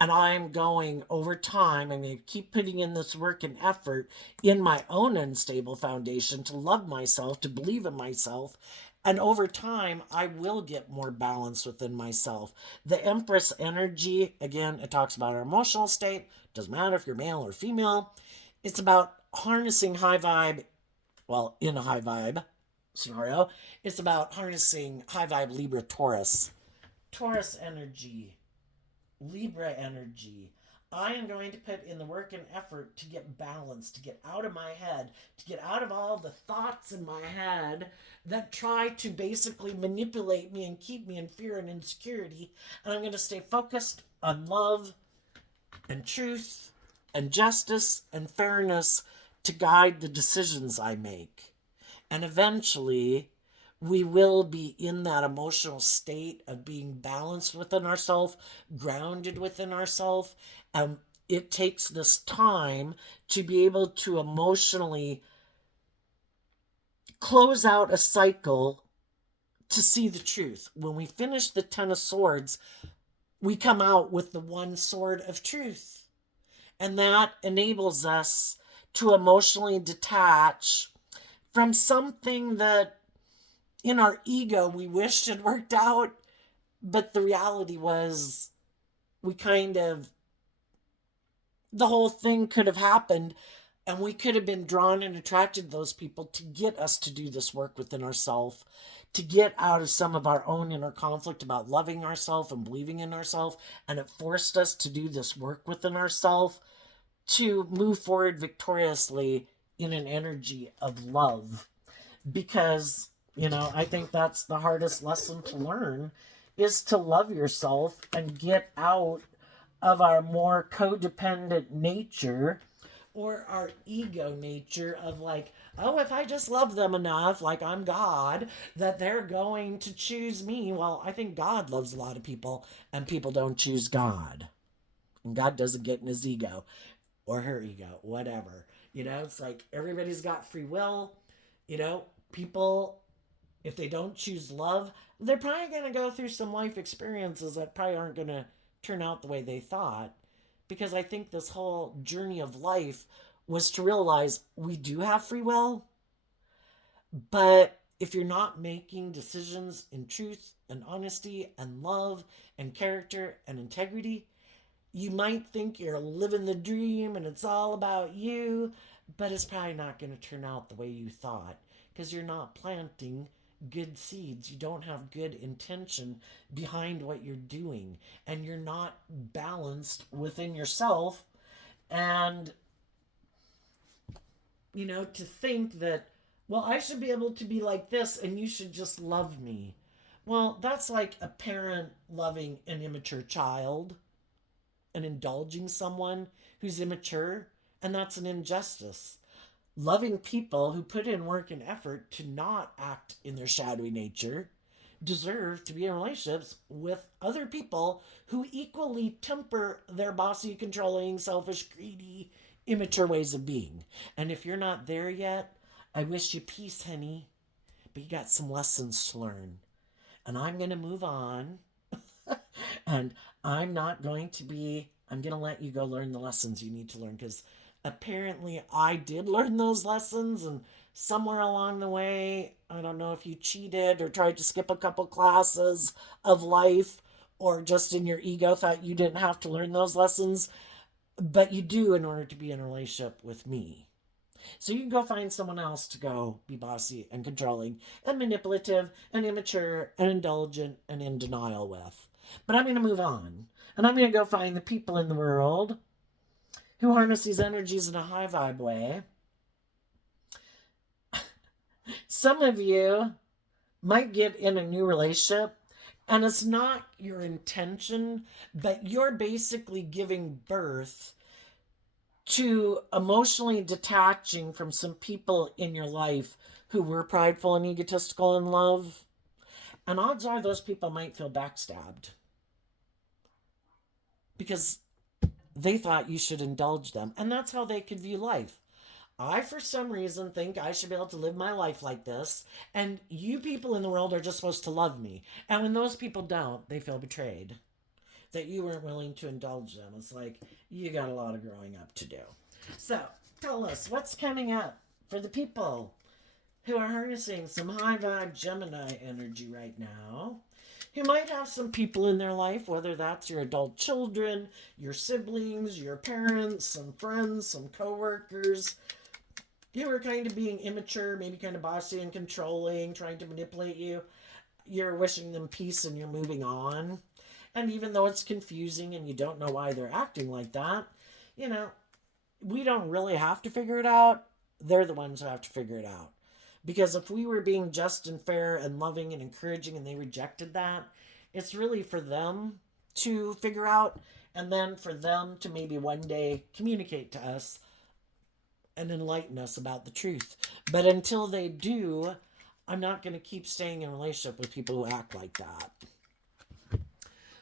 And I'm going over time, I'm going to keep putting in this work and effort in my own unstable foundation to love myself, to believe in myself. And over time, I will get more balance within myself. The Empress energy, again, it talks about our emotional state. Doesn't matter if you're male or female. It's about harnessing high vibe, well, in a high vibe scenario. It's about harnessing high vibe Libra Taurus. Taurus energy, Libra energy. I am going to put in the work and effort to get balance, to get out of my head, to get out of all the thoughts in my head that try to basically manipulate me and keep me in fear and insecurity. And I'm going to stay focused on love and truth and justice and fairness to guide the decisions I make. And eventually, we will be in that emotional state of being balanced within ourselves, grounded within ourselves. It takes this time to be able to emotionally close out a cycle to see the truth. When we finish the Ten of Swords, we come out with the one sword of truth. And that enables us to emotionally detach from something that in our ego we wished had worked out, but the reality was we kind of, the whole thing could have happened and we could have been drawn and attracted to those people to get us to do this work within ourselves, to get out of some of our own inner conflict about loving ourselves and believing in ourselves. And it forced us to do this work within ourselves to move forward victoriously in an energy of love. Because, I think that's the hardest lesson to learn, is to love yourself and get out of our more codependent nature or our ego nature of like, oh, if I just love them enough, like I'm God, that they're going to choose me. Well, I think God loves a lot of people and people don't choose God. And God doesn't get in his ego or her ego, whatever. It's like everybody's got free will. People, if they don't choose love, they're probably going to go through some life experiences that probably aren't going to turn out the way they thought. Because I think this whole journey of life was to realize we do have free will, but if you're not making decisions in truth and honesty and love and character and integrity, you might think you're living the dream and it's all about you, but it's probably not going to turn out the way you thought because you're not planting good seeds. You don't have good intention behind what you're doing, and you're not balanced within yourself. And, to think that, well, I should be able to be like this and you should just love me. Well, that's like a parent loving an immature child and indulging someone who's immature, and that's an injustice. Loving people who put in work and effort to not act in their shadowy nature deserve to be in relationships with other people who equally temper their bossy, controlling, selfish, greedy, immature ways of being. And if you're not there yet, I wish you peace, honey, but you got some lessons to learn. And I'm going to move on. And I'm not going to be, I'm going to let you go learn the lessons you need to learn, because apparently I did learn those lessons, and somewhere along the way, I don't know if you cheated or tried to skip a couple classes of life, or just in your ego thought you didn't have to learn those lessons, but you do in order to be in a relationship with me. So you can go find someone else to go be bossy and controlling and manipulative and immature and indulgent and in denial with. But I'm going to move on. And I'm going to go find the people in the world who harness these energies in a high vibe way. Some of you might get in a new relationship and it's not your intention, but you're basically giving birth to emotionally detaching from some people in your life who were prideful and egotistical in love. And odds are those people might feel backstabbed because they thought you should indulge them. And that's how they could view life. I, for some reason, think I should be able to live my life like this, and you people in the world are just supposed to love me. And when those people don't, they feel betrayed that you weren't willing to indulge them. It's like, you got a lot of growing up to do. So, tell us, what's coming up for the people who are harnessing some high vibe Gemini energy right now, who might have some people in their life, whether that's your adult children, your siblings, your parents, some friends, some coworkers, who are kind of being immature, maybe kind of bossy and controlling, trying to manipulate you. You're wishing them peace and you're moving on. And even though it's confusing and you don't know why they're acting like that, you know, we don't really have to figure it out. They're the ones who have to figure it out. Because if we were being just and fair and loving and encouraging and they rejected that, it's really for them to figure out and then for them to maybe one day communicate to us and enlighten us about the truth. But until they do, I'm not going to keep staying in a relationship with people who act like that.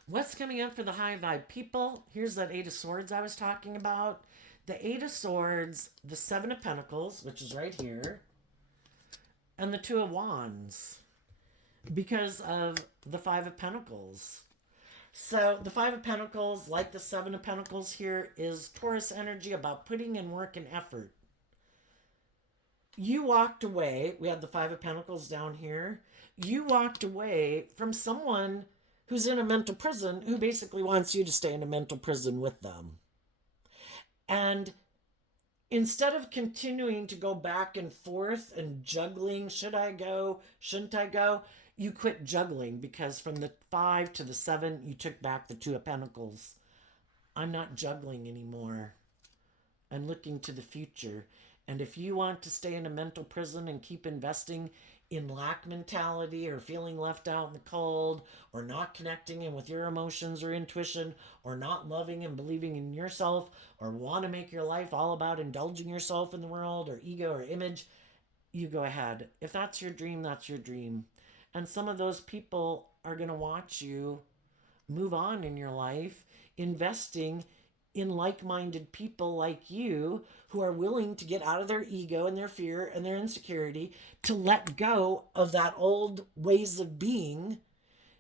What's coming up for the high vibe people? Here's that Eight of Swords I was talking about. The Eight of Swords, the Seven of Pentacles, which is right here, and the Two of Wands, because of the Five of Pentacles. So the Five of Pentacles, like the Seven of Pentacles here, is Taurus energy about putting in work and effort. You walked away, we had the Five of Pentacles down here, you walked away from someone who's in a mental prison who basically wants you to stay in a mental prison with them. And instead of continuing to go back and forth and juggling, should I go, shouldn't I go, you quit juggling because from the 5 to the 7, you took back the Two of Pentacles. I'm not juggling anymore. I'm looking to the future. And if you want to stay in a mental prison and keep investing in lack mentality or feeling left out in the cold or not connecting in with your emotions or intuition or not loving and believing in yourself or want to make your life all about indulging yourself in the world or ego or image, you go ahead. If that's your dream, that's your dream. And some of those people are going to watch you move on in your life, investing in like-minded people like you who are willing to get out of their ego and their fear and their insecurity, to let go of that old ways of being,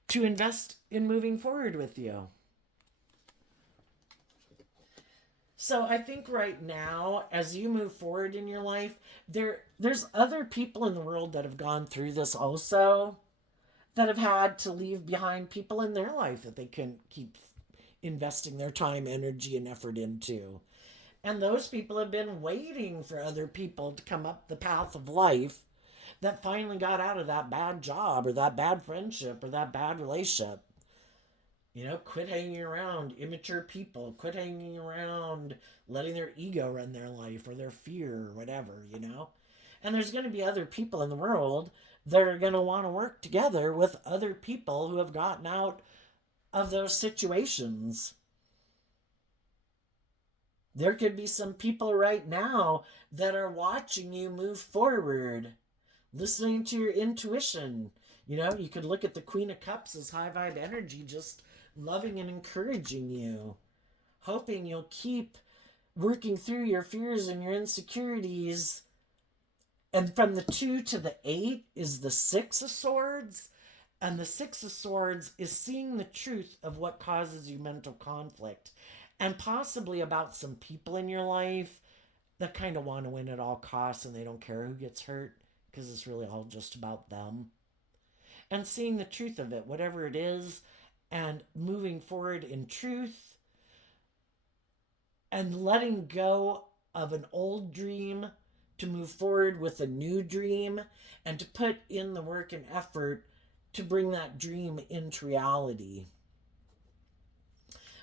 to invest in moving forward with you. So I think right now, as you move forward in your life, there's other people in the world that have gone through this also, that have had to leave behind people in their life that they couldn't keep investing their time, energy, and effort into. And those people have been waiting for other people to come up the path of life that finally got out of that bad job or that bad friendship or that bad relationship. You know, quit hanging around immature people, quit hanging around letting their ego run their life or their fear or whatever, you know. And there's going to be other people in the world that are going to want to work together with other people who have gotten out of those situations. There could be some people right now that are watching you move forward, listening to your intuition. You know, you could look at the Queen of Cups as high vibe energy, just loving and encouraging you, hoping you'll keep working through your fears and your insecurities. And from the 2 to the 8 is the Six of Swords. And the Six of Swords is seeing the truth of what causes you mental conflict. And possibly about some people in your life that kind of want to win at all costs and they don't care who gets hurt because it's really all just about them. And seeing the truth of it, whatever it is, and moving forward in truth and letting go of an old dream to move forward with a new dream and to put in the work and effort to bring that dream into reality.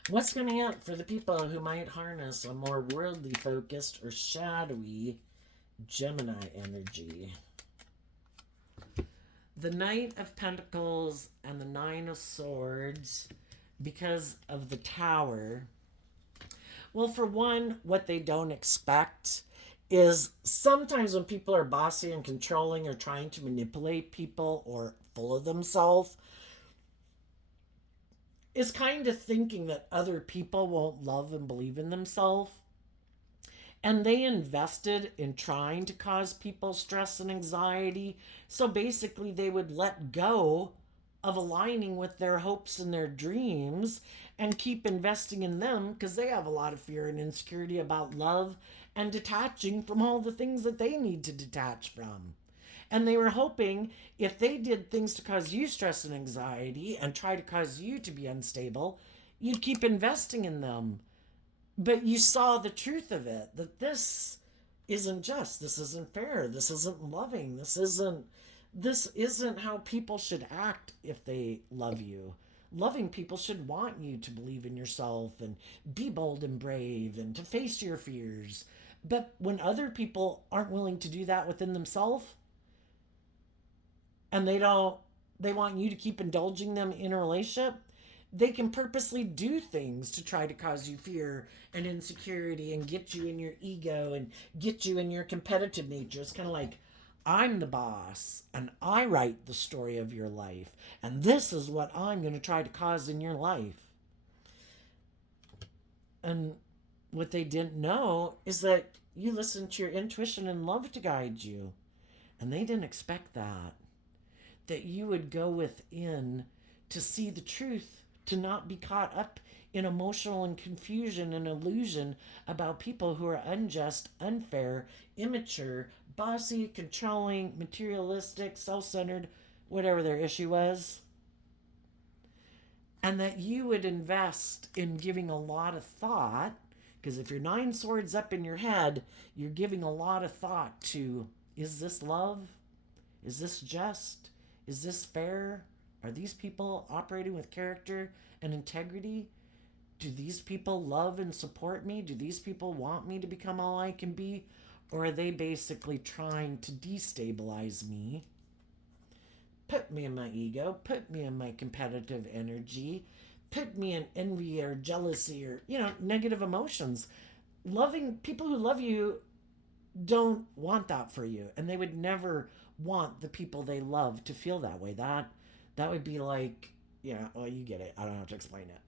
What's coming up for the people who might harness a more worldly focused or shadowy Gemini energy? The Knight of Pentacles and the Nine of Swords, because of the Tower. Well, for one, what they don't expect is sometimes when people are bossy and controlling or trying to manipulate people or full of themselves, is kind of thinking that other people won't love and believe in themselves. And they invested in trying to cause people stress and anxiety. So basically, they would let go of aligning with their hopes and their dreams and keep investing in them because they have a lot of fear and insecurity about love and detaching from all the things that they need to detach from. And they were hoping if they did things to cause you stress and anxiety and try to cause you to be unstable, you'd keep investing in them. But you saw the truth of it, that this isn't just, this isn't fair, this isn't loving, this isn't how people should act if they love you. Loving people should want you to believe in yourself and be bold and brave and to face your fears. But when other people aren't willing to do that within themselves, and they want you to keep indulging them in a relationship, they can purposely do things to try to cause you fear and insecurity and get you in your ego and get you in your competitive nature. It's kind of like, I'm the boss and I write the story of your life, and this is what I'm going to try to cause in your life. And what they didn't know is that you listen to your intuition and love to guide you. And they didn't expect that you would go within to see the truth, to not be caught up in emotional and confusion and illusion about people who are unjust, unfair, immature, bossy, controlling, materialistic, self-centered, whatever their issue was. And that you would invest in giving a lot of thought, because if you're nine swords up in your head, you're giving a lot of thought to, is this love? Is this just? Is this fair? Are these people operating with character and integrity? Do these people love and support me? Do these people want me to become all I can be? Or are they basically trying to destabilize me? Put me in my ego, put me in my competitive energy, put me in envy or jealousy or, negative emotions. Loving people who love you don't want that for you, and they would never want the people they love to feel that way. That would be like, well, you get it. I don't have to explain it.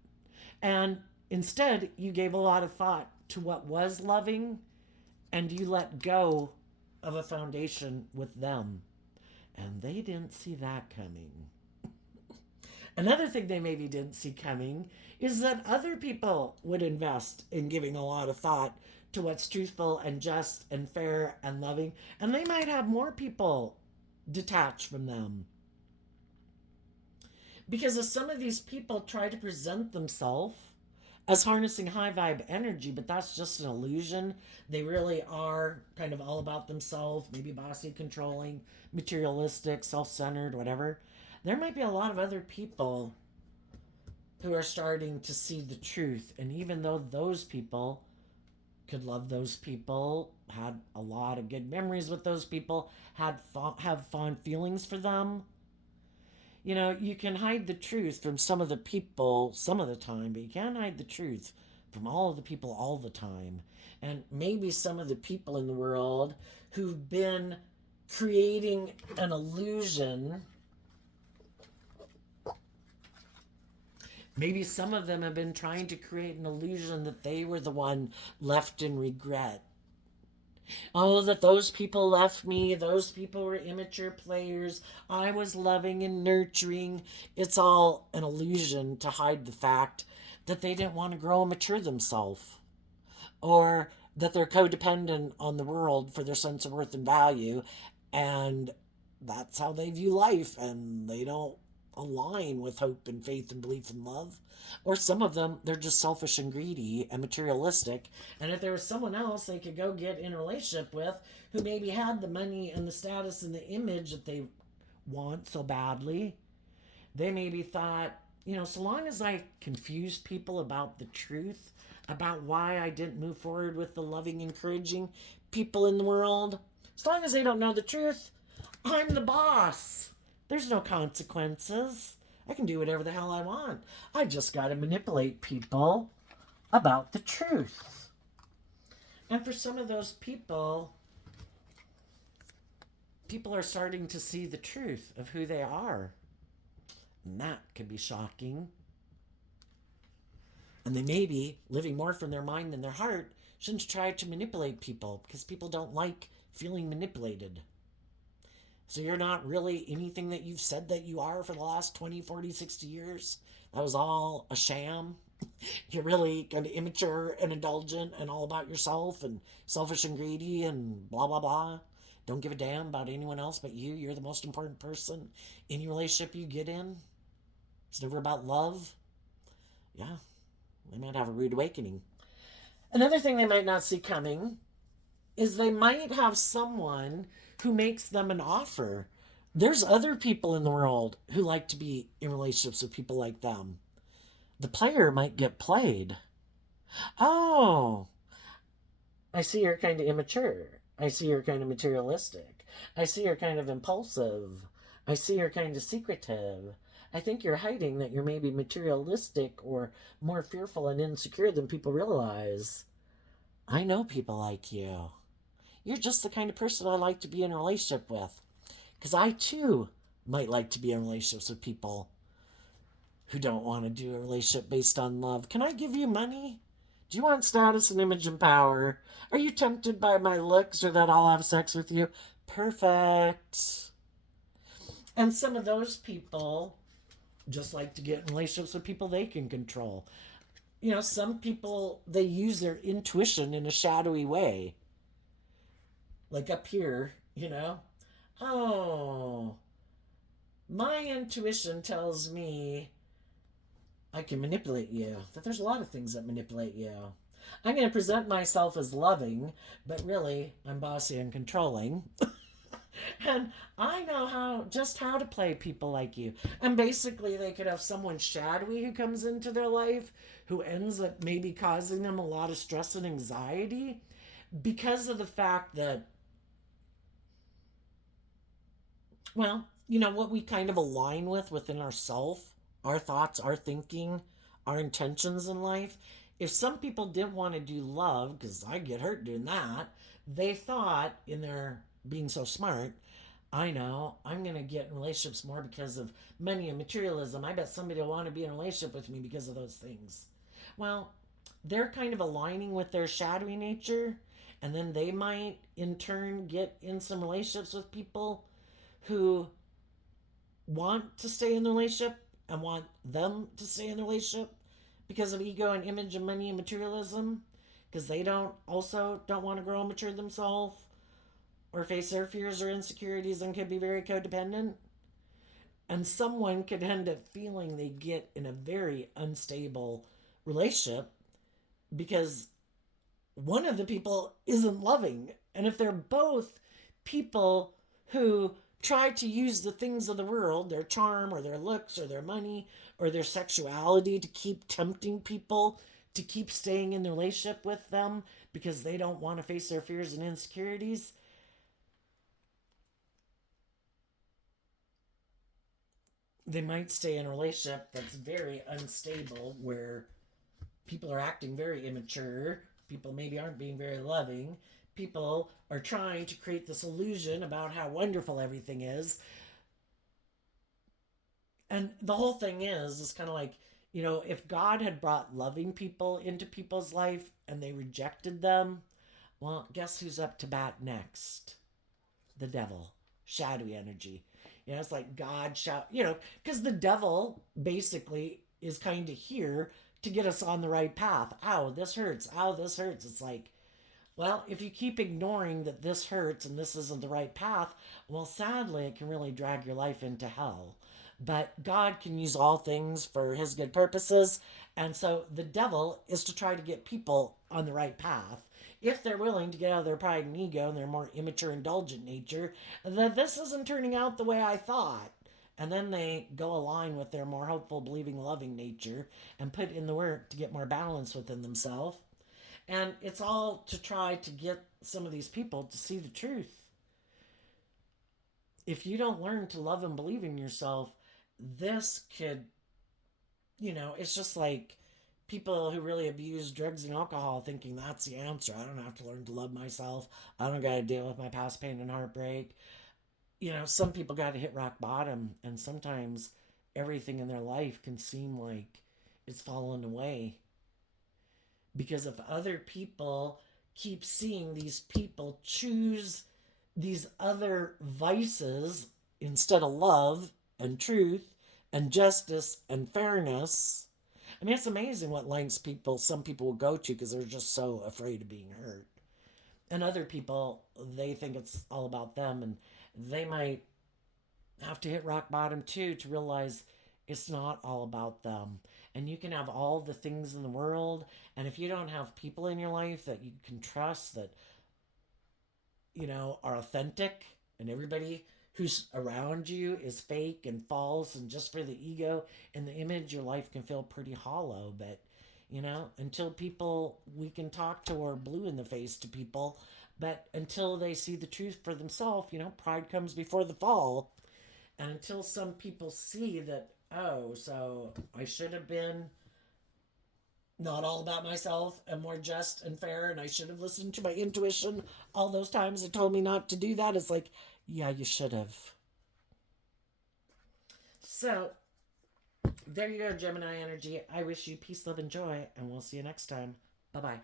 And instead, you gave a lot of thought to what was loving, and you let go of a foundation with them. And they didn't see that coming. Another thing they maybe didn't see coming is that other people would invest in giving a lot of thought to what's truthful and just and fair and loving, and they might have more people detach from them. Because as some of these people try to present themselves as harnessing high vibe energy, but that's just an illusion. They really are kind of all about themselves, maybe bossy, controlling, materialistic, self-centered, whatever. There might be a lot of other people who are starting to see the truth. And even though those people could love those people, had a lot of good memories with those people, have fond feelings for them, you can hide the truth from some of the people some of the time, but you can't hide the truth from all of the people all the time. And maybe some of the people in the world who've been creating an illusion, maybe some of them have been trying to create an illusion that they were the one left in regret. Oh, that those people left me. Those people were immature players. I was loving and nurturing. It's all an illusion to hide the fact that they didn't want to grow and mature themselves. Or that they're codependent on the world for their sense of worth and value. And that's how they view life. And they don't align with hope and faith and belief and love. Or some of them, they're just selfish and greedy and materialistic. And if there was someone else they could go get in a relationship with who maybe had the money and the status and the image that they want so badly, they maybe thought, So long as I confuse people about the truth, about why I didn't move forward with the loving, encouraging people in the world, as long as they don't know the truth, I'm the boss. There's no consequences. I can do whatever the hell I want. I just got to manipulate people about the truth. And for some of those people, people are starting to see the truth of who they are. And that can be shocking. And they may be living more from their mind than their heart. Shouldn't try to manipulate people because people don't like feeling manipulated. So you're not really anything that you've said that you are for the last 20, 40, 60 years. That was all a sham. You're really kind of immature and indulgent and all about yourself and selfish and greedy and blah, blah, blah. Don't give a damn about anyone else but you. You're the most important person. Any relationship you get in, it's never about love. Yeah, they might have a rude awakening. Another thing they might not see coming is they might have someone who makes them an offer. There's other people in the world who like to be in relationships with people like them. The player might get played. Oh, I see you're kind of immature. I see you're kind of materialistic. I see you're kind of impulsive. I see you're kind of secretive. I think you're hiding that you're maybe materialistic or more fearful and insecure than people realize. I know people like you. You're just the kind of person I like to be in a relationship with. Because I too might like to be in relationships with people who don't want to do a relationship based on love. Can I give you money? Do you want status and image and power? Are you tempted by my looks or that I'll have sex with you? Perfect. And some of those people just like to get in relationships with people they can control. Some people, they use their intuition in a shadowy way. Like up here, Oh, my intuition tells me I can manipulate you. That there's a lot of things that manipulate you. I'm going to present myself as loving, but really I'm bossy and controlling. And I know how to play people like you. And basically they could have someone shadowy who comes into their life who ends up maybe causing them a lot of stress and anxiety because of the fact that, what we kind of align with within ourself, our thoughts, our thinking, our intentions in life. If some people didn't want to do love, because I get hurt doing that, they thought in their being so smart, I know, I'm going to get in relationships more because of money and materialism. I bet somebody will want to be in a relationship with me because of those things. Well, they're kind of aligning with their shadowy nature, and then they might in turn get in some relationships with people who want to stay in the relationship and want them to stay in the relationship because of ego and image and money and materialism, because they don't want to grow and mature themselves or face their fears or insecurities and could be very codependent. And someone could end up feeling they get in a very unstable relationship because one of the people isn't loving. And if they're both people who try to use the things of the world, their charm or their looks or their money or their sexuality to keep tempting people to keep staying in the relationship with them because they don't want to face their fears and insecurities, they might stay in a relationship that's very unstable where people are acting very immature, people maybe aren't being very loving, people are trying to create this illusion about how wonderful everything is. And the whole thing is kind of like, if God had brought loving people into people's life and they rejected them, well, guess who's up to bat next? The devil. Shadowy energy. It's like God because the devil basically is kind of here to get us on the right path. Ow, this hurts. Ow, this hurts. It's like, well, if you keep ignoring that this hurts and this isn't the right path, well, sadly, it can really drag your life into hell. But God can use all things for his good purposes. And so the devil is to try to get people on the right path. If they're willing to get out of their pride and ego and their more immature, indulgent nature, that this isn't turning out the way I thought. And then they go align with their more hopeful, believing, loving nature and put in the work to get more balance within themselves. And it's all to try to get some of these people to see the truth. If you don't learn to love and believe in yourself, this could, it's just like people who really abuse drugs and alcohol thinking that's the answer. I don't have to learn to love myself. I don't got to deal with my past pain and heartbreak. Some people got to hit rock bottom, and sometimes everything in their life can seem like it's fallen away. Because if other people keep seeing these people choose these other vices instead of love and truth and justice and fairness, I mean, it's amazing what lengths some people will go to because they're just so afraid of being hurt. And other people, they think it's all about them, and they might have to hit rock bottom too to realize it's not all about them. And you can have all the things in the world, and if you don't have people in your life that you can trust, that are authentic, and everybody who's around you is fake and false and just for the ego and the image, your life can feel pretty hollow. But until people we can talk to are blue in the face to people, but until they see the truth for themselves, pride comes before the fall. And until some people see that, oh, so I should have been not all about myself and more just and fair, and I should have listened to my intuition all those times it told me not to do that. It's like, yeah, you should have. So, there you go, Gemini energy. I wish you peace, love, and joy, and we'll see you next time. Bye bye.